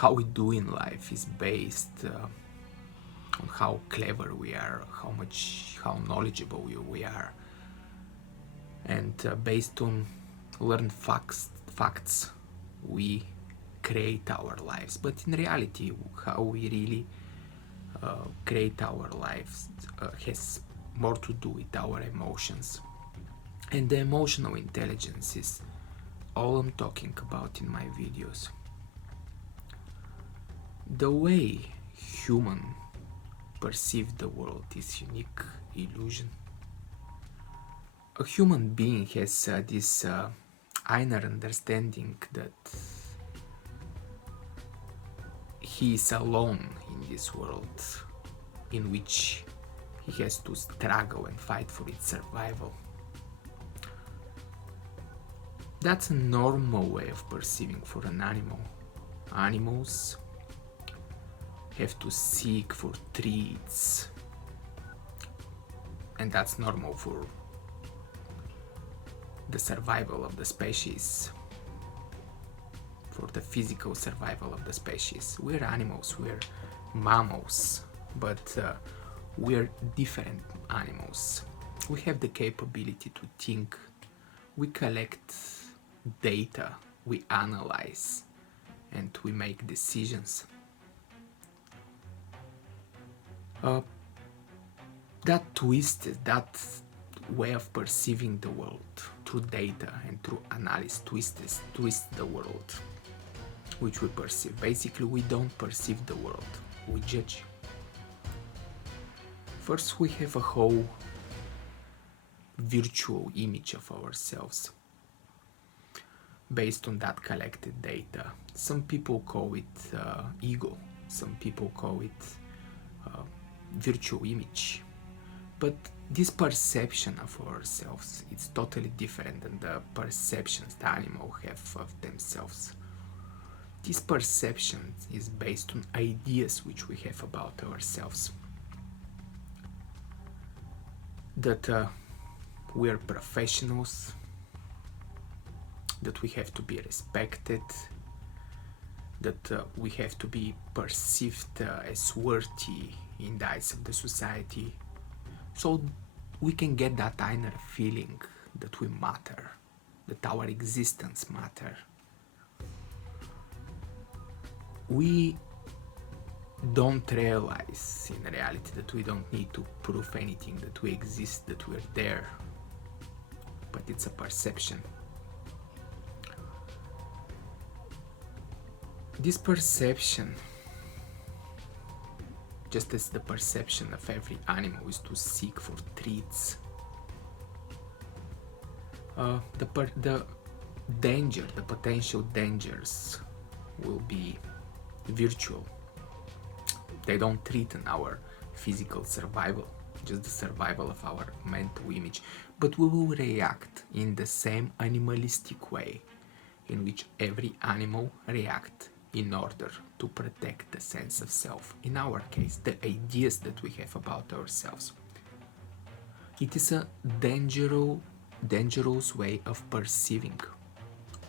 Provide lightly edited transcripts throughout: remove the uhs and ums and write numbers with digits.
how we do in life is based on how clever we are, how knowledgeable we are, and based on learned facts, we create our lives. But in reality, how we really create our lives has more to do with our emotions. And the emotional intelligence is all I'm talking about in my videos. The way human perceive the world is unique illusion. A human being has this inner understanding that he is alone in this world in which he has to struggle and fight for its survival. That's a normal way of perceiving for an animal. Animals have to seek for treats, and that's normal for the survival of the species, for the physical survival of the species. We're animals, we're mammals, but we're different animals. We have the capability to think, we collect data, we analyze, and we make decisions. That way of perceiving the world through data and through analysis twists the world which we perceive. Basically, we don't perceive the world, we judge. First, we have a whole virtual image of ourselves based on that collected data. Some people call it ego, some people call it virtual image. But this perception of ourselves is totally different than the perceptions the animals have of themselves. This perception is based on ideas which we have about ourselves. That we are professionals, that we have to be respected, that we have to be perceived as worthy in the eyes of the society. So we can get that inner feeling that we matter, that our existence matter. We don't realize in reality that we don't need to prove anything, that we exist, that we're there. But it's a perception. This perception, just as the perception of every animal is to seek for treats, the danger, the potential dangers will be virtual. They don't threaten our physical survival, just the survival of our mental image, but we will react in the same animalistic way in which every animal reacts in order to protect the sense of self. In our case, the ideas that we have about ourselves. It is a dangerous way of perceiving.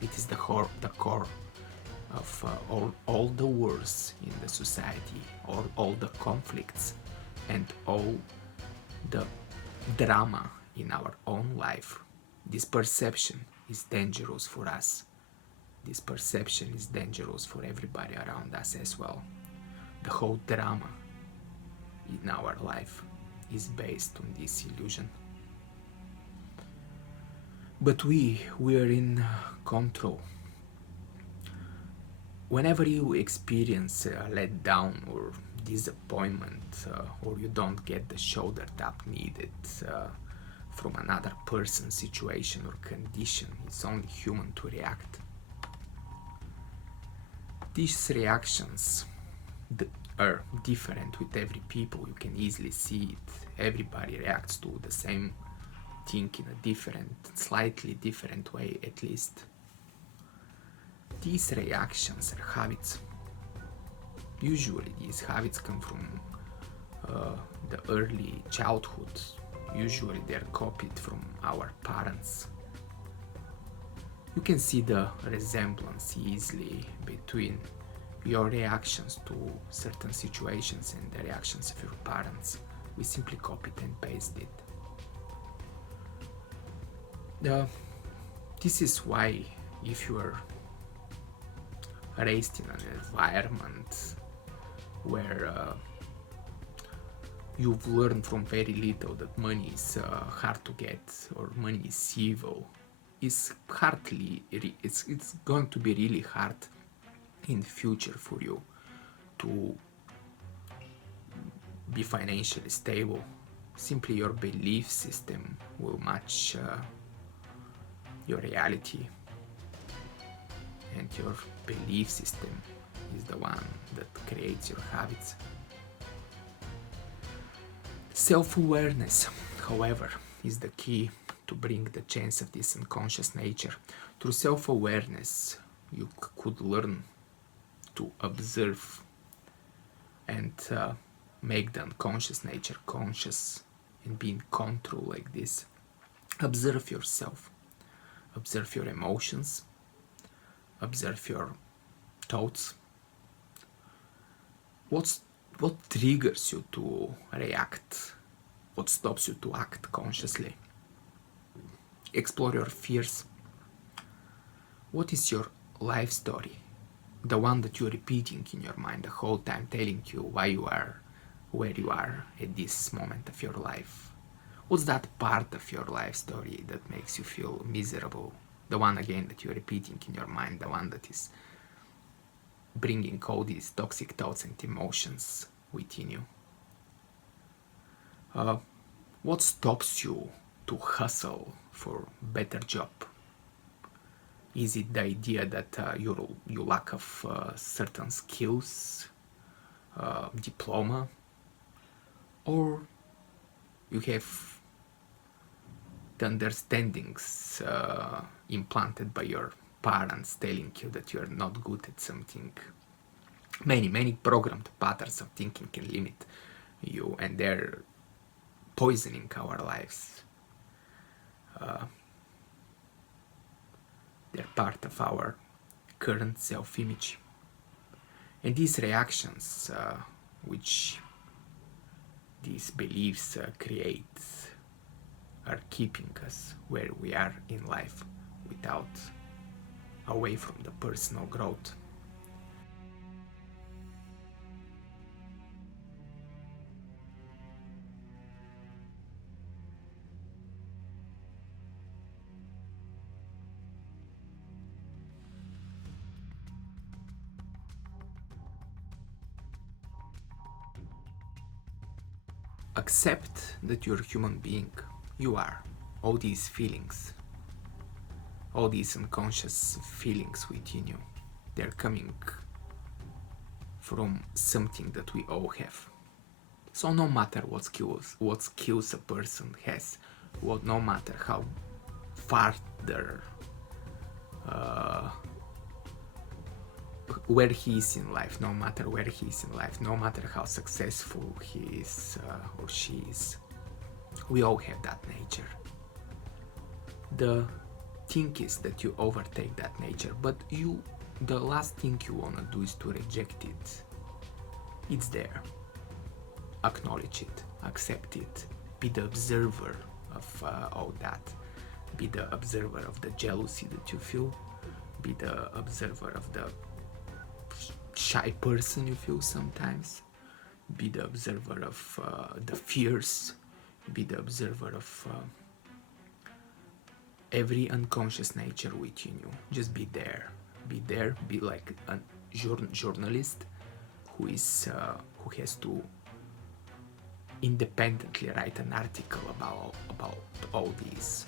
It is the core of all the wars in the society, all the conflicts, and all the drama in our own life. This perception is dangerous for us. This perception is dangerous for everybody around us as well. The whole drama in our life is based on this illusion. But we are in control. Whenever you experience a letdown or disappointment, or you don't get the shoulder tap needed from another person, situation or condition, it's only human to react. These reactions are different with every people. You can easily see it. Everybody reacts to the same thing in a different, slightly different way at least. These reactions are habits. Usually these habits come from the early childhood. Usually they're copied from our parents. You can see the resemblance easily between your reactions to certain situations and the reactions of your parents. We simply copied and pasted it. This is why if you are raised in an environment where you've learned from very little that money is hard to get or money is evil, it's going to be really hard in the future for you to be financially stable. Simply your belief system will match your reality, and your belief system is the one that creates your habits. Self-awareness, however, is the key to bring the chance of this unconscious nature. Through self-awareness, you could learn to observe and make the unconscious nature conscious and be in control like this. Observe yourself, observe your emotions, observe your thoughts. What triggers you to react? What stops you to act consciously? Explore your fears. What is your life story? The one that you're repeating in your mind the whole time, telling you why you are where you are at this moment of your life. What's that part of your life story that makes you feel miserable? The one again that you're repeating in your mind, the one that is bringing all these toxic thoughts and emotions within you. What stops you to hustle for better job? Is it the idea that you lack of certain skills, diploma, or you have the understandings implanted by your parents telling you that you are not good at something? Many programmed patterns of thinking can limit you, and they're poisoning our lives. They're part of our current self-image. And these reactions, which these beliefs create, are keeping us where we are in life without away from the personal growth. Accept that you're a human being. You are. All these feelings, all these unconscious feelings within you, they're coming from something that we all have. So no matter what skills a person has, no matter how farther where he is in life, no matter where he is in life, no matter how successful he is or she is, we all have that nature. The thing is that you overtake that nature, but the last thing you want to do is to reject it. It's there. Acknowledge it, accept it, be the observer of all that. Be the observer of the jealousy that you feel, be the observer of the shy person you feel sometimes, be the observer of the fears, be the observer of every unconscious nature within you. Just be there, be like a journalist who has to independently write an article about all these.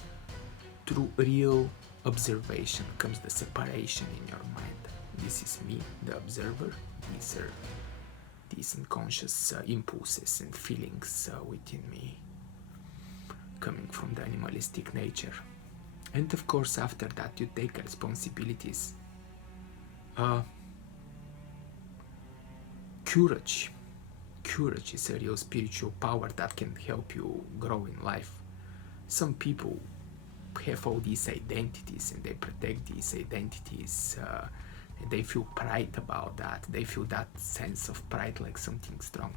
Through real observation comes the separation in your mind. This is me, the observer. These are these unconscious impulses and feelings within me, coming from the animalistic nature. And of course, after that, you take responsibilities. Courage is a real spiritual power that can help you grow in life. Some people have all these identities and they protect these identities and they feel pride about that. They feel that sense of pride like something strong.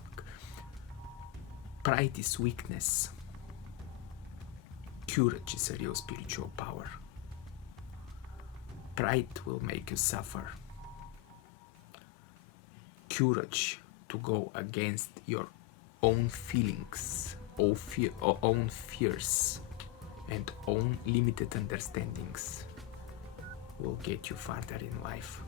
Pride is weakness. Courage is a real spiritual power. Pride will make you suffer. Courage to go against your own feelings, own fears, and own limited understandings will get you farther in life.